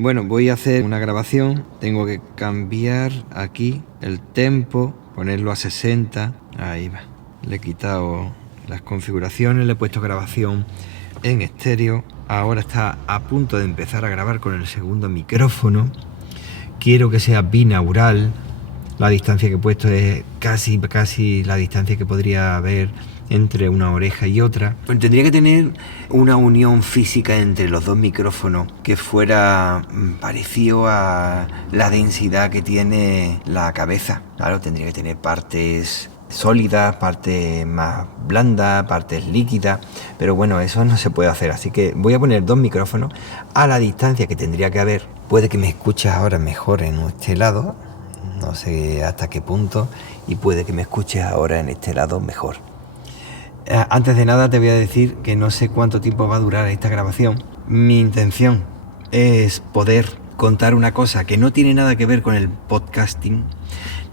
Bueno, voy a hacer una grabación. Tengo que cambiar aquí el tempo, ponerlo a 60. Ahí va. Le he quitado las configuraciones, le he puesto grabación en estéreo. Ahora está a punto de empezar a grabar con el segundo micrófono. Quiero que sea binaural. La distancia que he puesto es casi la distancia que podría haber entre una oreja y otra. Tendría que tener una unión física entre los dos micrófonos que fuera parecido a la densidad que tiene la cabeza. Claro, tendría que tener partes sólidas, partes más blandas, partes líquidas, pero bueno, eso no se puede hacer, así que voy a poner dos micrófonos a la distancia que tendría que haber. Puede que me escuches ahora mejor en este lado, no sé hasta qué punto, y puede que me escuches ahora en este lado mejor. Antes de nada te voy a decir que no sé cuánto tiempo va a durar esta grabación. Mi intención es poder contar una cosa que no tiene nada que ver con el podcasting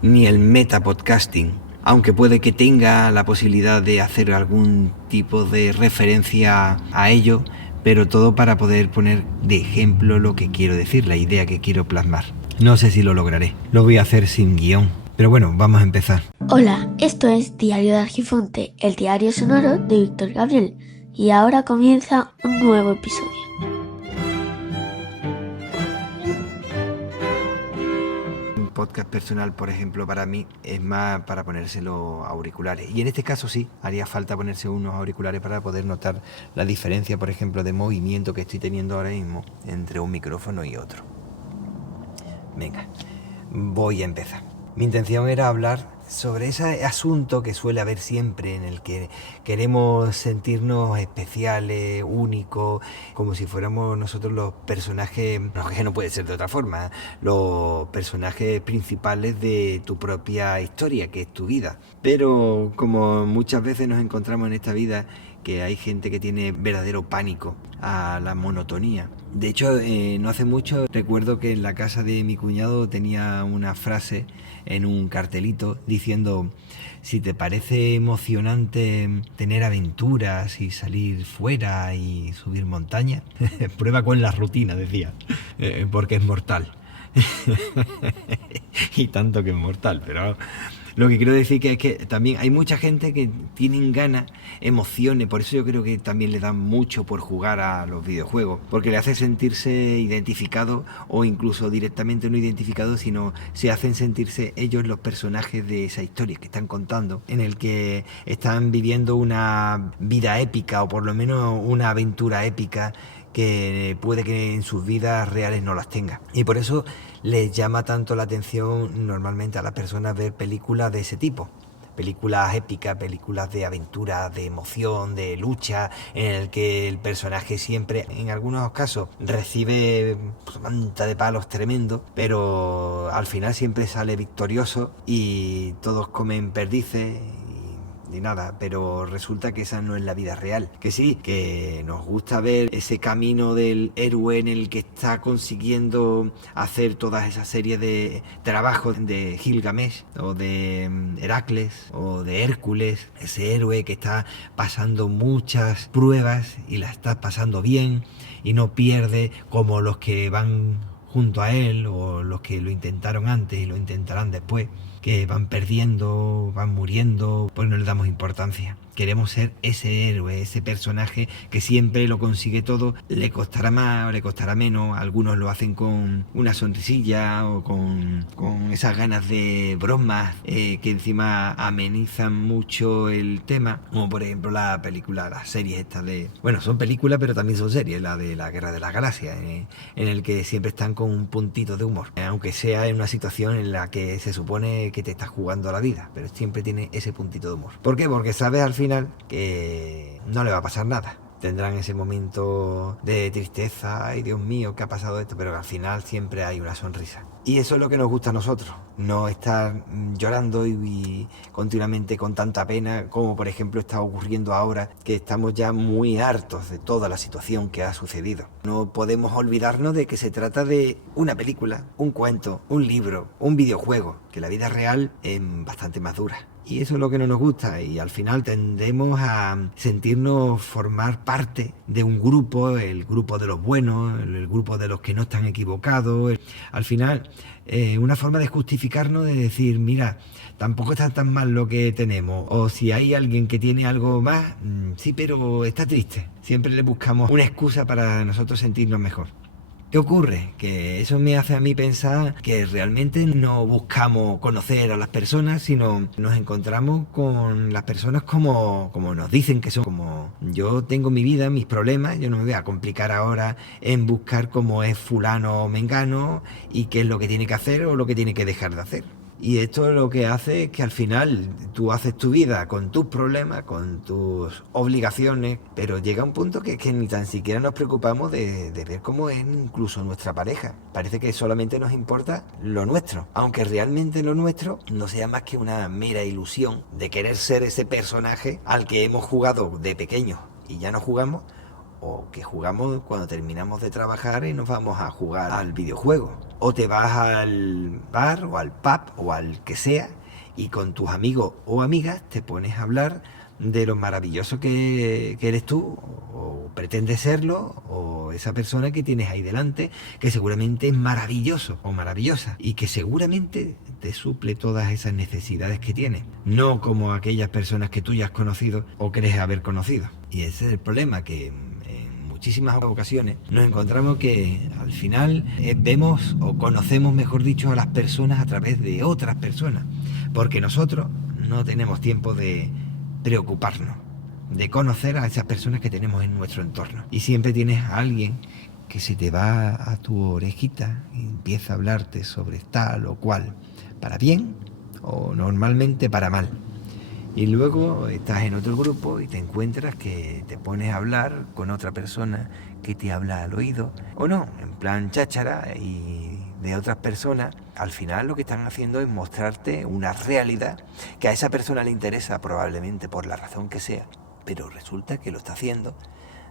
ni el metapodcasting, aunque puede que tenga la posibilidad de hacer algún tipo de referencia a ello, pero todo para poder poner de ejemplo lo que quiero decir, la idea que quiero plasmar. No sé si lo lograré, lo voy a hacer sin guión, pero bueno, vamos a empezar. Hola, esto es Diario de Argifonte, el diario sonoro de Víctor Gabriel, y ahora comienza un nuevo episodio. Un podcast personal, por ejemplo, para mí es más para ponérselo auriculares, y en este caso sí, haría falta ponerse unos auriculares para poder notar la diferencia, por ejemplo, de movimiento que estoy teniendo ahora mismo entre un micrófono y otro. Venga, voy a empezar. Mi intención era hablar sobre ese asunto que suele haber siempre, en el que queremos sentirnos especiales, únicos, como si fuéramos nosotros los personajes, no, que no puede ser de otra forma, los personajes principales de tu propia historia, que es tu vida. Pero como muchas veces nos encontramos en esta vida, que hay gente que tiene verdadero pánico a la monotonía. De hecho, no hace mucho recuerdo que en la casa de mi cuñado tenía una frase en un cartelito diciendo: si te parece emocionante tener aventuras y salir fuera y subir montañas, prueba con la rutina, decía, porque es mortal. Y tanto que es mortal, pero lo que quiero decir que es que también hay mucha gente que tienen ganas, emociones, por eso yo creo que también le dan mucho por jugar a los videojuegos, porque le hace sentirse identificado, o incluso directamente no identificado, sino se hacen sentirse ellos los personajes de esa historia que están contando, en el que están viviendo una vida épica, o por lo menos una aventura épica, que puede que en sus vidas reales no las tenga. Y por eso les llama tanto la atención normalmente a las personas ver películas de ese tipo. Películas épicas, películas de aventura, de emoción, de lucha, en el que el personaje siempre, en algunos casos, recibe manta de palos tremendo, pero al final siempre sale victorioso y todos comen perdices ni nada, pero resulta que esa no es la vida real. Que sí, que nos gusta ver ese camino del héroe en el que está consiguiendo hacer todas esas series de trabajos de Gilgamesh o de Heracles o de Hércules, ese héroe que está pasando muchas pruebas y la está pasando bien y no pierde, como los que van junto a él o los que lo intentaron antes y lo intentarán después, que van perdiendo, van muriendo, pues no le damos importancia. Queremos ser ese héroe, ese personaje que siempre lo consigue todo, le costará más o le costará menos. Algunos lo hacen con una sonrisilla o con esas ganas de bromas que encima amenizan mucho el tema, como por ejemplo la película, las series estas de... Bueno, son películas pero también son series, la de la Guerra de las Galaxias, en el que siempre están con un puntito de humor, aunque sea en una situación en la que se supone que te estás jugando la vida, pero siempre tiene ese puntito de humor. ¿Por qué? Porque sabes al final que no le va a pasar nada. Tendrán ese momento de tristeza, ay Dios mío, ¿qué ha pasado esto? Pero al final siempre hay una sonrisa. Y eso es lo que nos gusta a nosotros, no estar llorando y continuamente con tanta pena, como por ejemplo está ocurriendo ahora, que estamos ya muy hartos de toda la situación que ha sucedido. No podemos olvidarnos de que se trata de una película, un cuento, un libro, un videojuego, que la vida real es bastante más dura. Y eso es lo que no nos gusta, y al final tendemos a sentirnos formar parte de un grupo, el grupo de los buenos, el grupo de los que no están equivocados. Al final, una forma de justificarnos, de decir, mira, tampoco está tan mal lo que tenemos, o si hay alguien que tiene algo más, sí, pero está triste. Siempre le buscamos una excusa para nosotros sentirnos mejor. ¿Qué ocurre? Que eso me hace a mí pensar que realmente no buscamos conocer a las personas, sino nos encontramos con las personas como nos dicen que son. Como yo tengo mi vida, mis problemas, yo no me voy a complicar ahora en buscar cómo es fulano o mengano y qué es lo que tiene que hacer o lo que tiene que dejar de hacer. Y esto lo que hace es que al final tú haces tu vida con tus problemas, con tus obligaciones, pero llega un punto que ni tan siquiera nos preocupamos de ver cómo es incluso nuestra pareja. Parece que solamente nos importa lo nuestro, aunque realmente lo nuestro no sea más que una mera ilusión de querer ser ese personaje al que hemos jugado de pequeños y ya no jugamos, o que jugamos cuando terminamos de trabajar y nos vamos a jugar al videojuego. O te vas al bar o al pub o al que sea y con tus amigos o amigas te pones a hablar de lo maravilloso que eres tú, o pretendes serlo, o esa persona que tienes ahí delante, que seguramente es maravilloso o maravillosa y que seguramente te suple todas esas necesidades que tienes, no como aquellas personas que tú ya has conocido o crees haber conocido. Y ese es el problema, que muchísimas ocasiones nos encontramos que al final vemos o conocemos, mejor dicho, a las personas a través de otras personas, porque nosotros no tenemos tiempo de preocuparnos, de conocer a esas personas que tenemos en nuestro entorno. Y siempre tienes a alguien que se te va a tu orejita y empieza a hablarte sobre tal o cual, para bien o normalmente para mal. Y luego estás en otro grupo y te encuentras que te pones a hablar con otra persona que te habla al oído, o no, en plan cháchara, y de otras personas. Al final lo que están haciendo es mostrarte una realidad que a esa persona le interesa probablemente por la razón que sea, pero resulta que lo está haciendo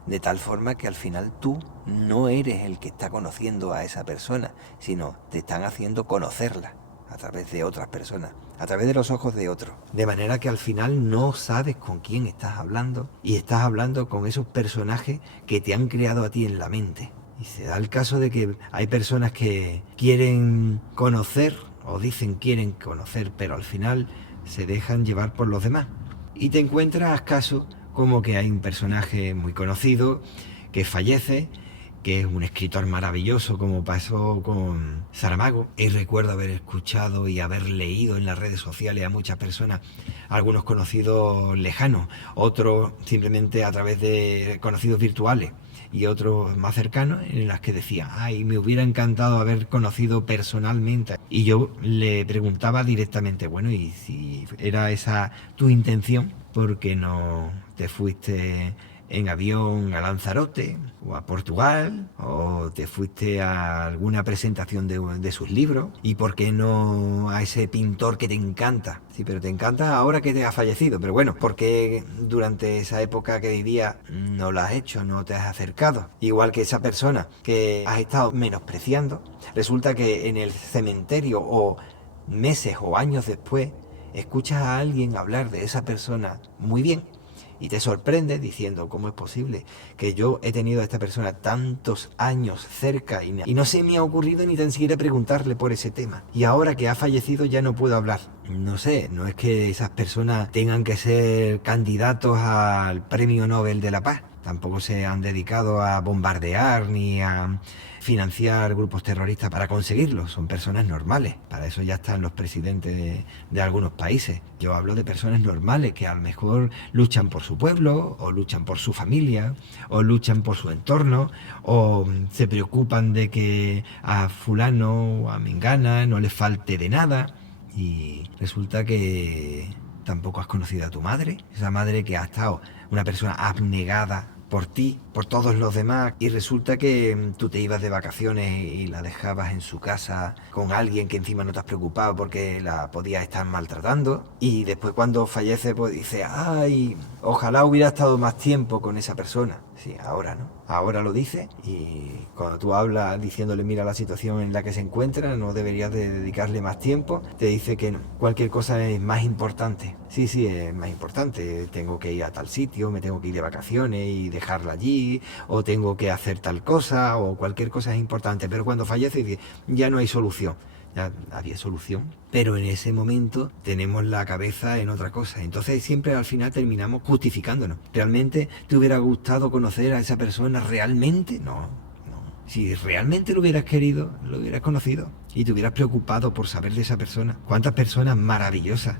de tal forma que al final tú no eres el que está conociendo a esa persona, sino te están haciendo conocerla a través de otras personas, a través de los ojos de otros. De manera que al final no sabes con quién estás hablando y estás hablando con esos personajes que te han creado a ti en la mente. Y se da el caso de que hay personas que quieren conocer o dicen quieren conocer, pero al final se dejan llevar por los demás. Y te encuentras casos como que hay un personaje muy conocido que fallece, que es un escritor maravilloso, como pasó con Saramago. Y recuerdo haber escuchado y haber leído en las redes sociales a muchas personas, algunos conocidos lejanos, otros simplemente a través de conocidos virtuales y otros más cercanos, en las que decía, ay, me hubiera encantado haber conocido personalmente. Y yo le preguntaba directamente, bueno, y si era esa tu intención, ¿por qué no te fuiste en avión a Lanzarote o a Portugal, o te fuiste a alguna presentación de sus libros? ¿Y por qué no a ese pintor que te encanta? Sí, pero te encanta ahora que te ha fallecido, pero bueno, ¿por qué durante esa época que vivía no lo has hecho, no te has acercado? Igual que esa persona que has estado menospreciando, resulta que en el cementerio o meses o años después escuchas a alguien hablar de esa persona muy bien, y te sorprende diciendo, ¿cómo es posible que yo he tenido a esta persona tantos años cerca y no se me ha ocurrido ni tan siquiera preguntarle por ese tema? Y ahora que ha fallecido ya no puedo hablar. No sé, no es que esas personas tengan que ser candidatos al Premio Nobel de la Paz. Tampoco se han dedicado a bombardear ni a financiar grupos terroristas para conseguirlo. Son personas normales. Para eso ya están los presidentes de algunos países. Yo hablo de personas normales que a lo mejor luchan por su pueblo, o luchan por su familia, o luchan por su entorno, o se preocupan de que a fulano o a mengana no les falte de nada. Y resulta que tampoco has conocido a tu madre, esa madre que ha estado una persona abnegada por ti, por todos los demás, y resulta que tú te ibas de vacaciones y la dejabas en su casa con alguien que encima no te has preocupado porque la podías estar maltratando, y después cuando fallece pues dices, ay, ojalá hubiera estado más tiempo con esa persona. Sí, ahora, ¿no? Ahora lo dice, y cuando tú hablas diciéndole mira la situación en la que se encuentra, no deberías de dedicarle más tiempo, te dice que no, cualquier cosa es más importante. Sí, es más importante, tengo que ir a tal sitio, me tengo que ir de vacaciones y dejarla allí, o tengo que hacer tal cosa, o cualquier cosa es importante, pero cuando fallece dice, ya no hay solución. Ya había solución, pero en ese momento tenemos la cabeza en otra cosa. Entonces siempre al final terminamos justificándonos. ¿Realmente te hubiera gustado conocer a esa persona? ¿Realmente? No. Si realmente lo hubieras querido, lo hubieras conocido y te hubieras preocupado por saber de esa persona. ¿Cuántas personas maravillosas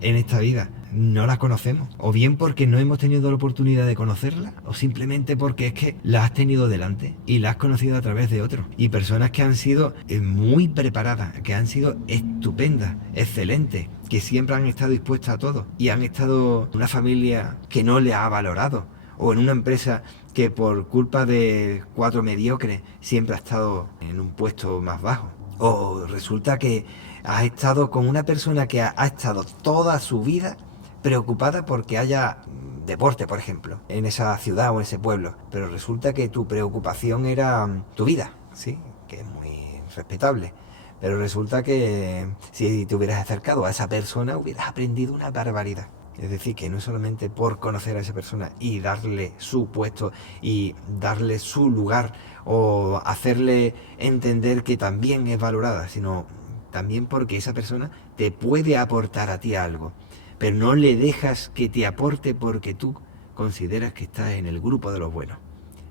en esta vida no las conocemos? O bien porque no hemos tenido la oportunidad de conocerla, o simplemente porque es que la has tenido delante y la has conocido a través de otros. Y personas que han sido muy preparadas, que han sido estupendas, excelentes, que siempre han estado dispuestas a todo y han estado en una familia que no le ha valorado, o en una empresa que por culpa de 4 mediocres siempre ha estado en un puesto más bajo. O resulta que has estado con una persona que ha estado toda su vida preocupada porque haya deporte, por ejemplo, en esa ciudad o en ese pueblo, pero resulta que tu preocupación era tu vida, sí, que es muy respetable, pero resulta que si te hubieras acercado a esa persona hubieras aprendido una barbaridad. Es decir, que no es solamente por conocer a esa persona y darle su puesto y darle su lugar o hacerle entender que también es valorada, sino también porque esa persona te puede aportar a ti algo, pero no le dejas que te aporte porque tú consideras que estás en el grupo de los buenos,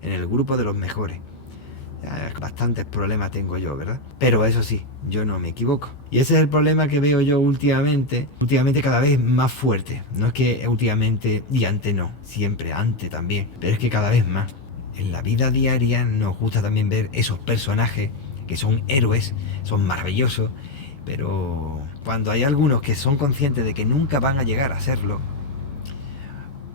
en el grupo de los mejores. Ya, bastantes problemas tengo yo, ¿verdad? Pero eso sí, yo no me equivoco. Y ese es el problema que veo yo últimamente cada vez más fuerte. No es que últimamente y antes no, siempre, antes también, pero es que cada vez más. En la vida diaria nos gusta también ver esos personajes que son héroes, son maravillosos, pero cuando hay algunos que son conscientes de que nunca van a llegar a serlo,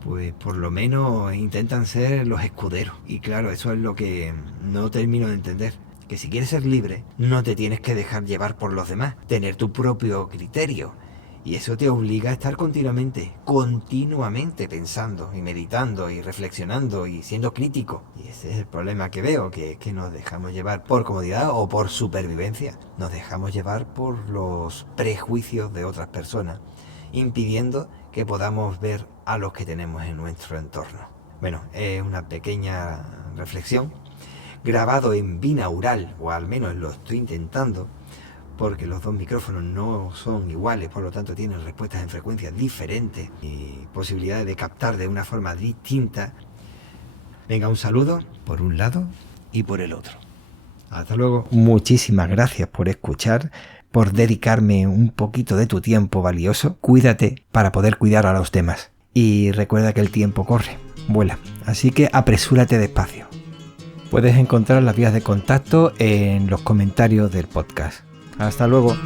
pues por lo menos intentan ser los escuderos. Y claro, eso es lo que no termino de entender. Que si quieres ser libre, no te tienes que dejar llevar por los demás, tener tu propio criterio. Y eso te obliga a estar continuamente pensando y meditando y reflexionando y siendo crítico. Y ese es el problema que veo, que es que nos dejamos llevar por comodidad o por supervivencia. Nos dejamos llevar por los prejuicios de otras personas, impidiendo que podamos ver a los que tenemos en nuestro entorno. Bueno, es una pequeña reflexión, grabado en binaural, o al menos lo estoy intentando, porque los dos micrófonos no son iguales, por lo tanto tienen respuestas en frecuencias diferentes y posibilidades de captar de una forma distinta. Venga, un saludo por un lado y por el otro. Hasta luego. Muchísimas gracias por escuchar, por dedicarme un poquito de tu tiempo valioso. Cuídate para poder cuidar a los demás. Y recuerda que el tiempo corre, vuela, así que apresúrate despacio. Puedes encontrar las vías de contacto en los comentarios del podcast. Hasta luego.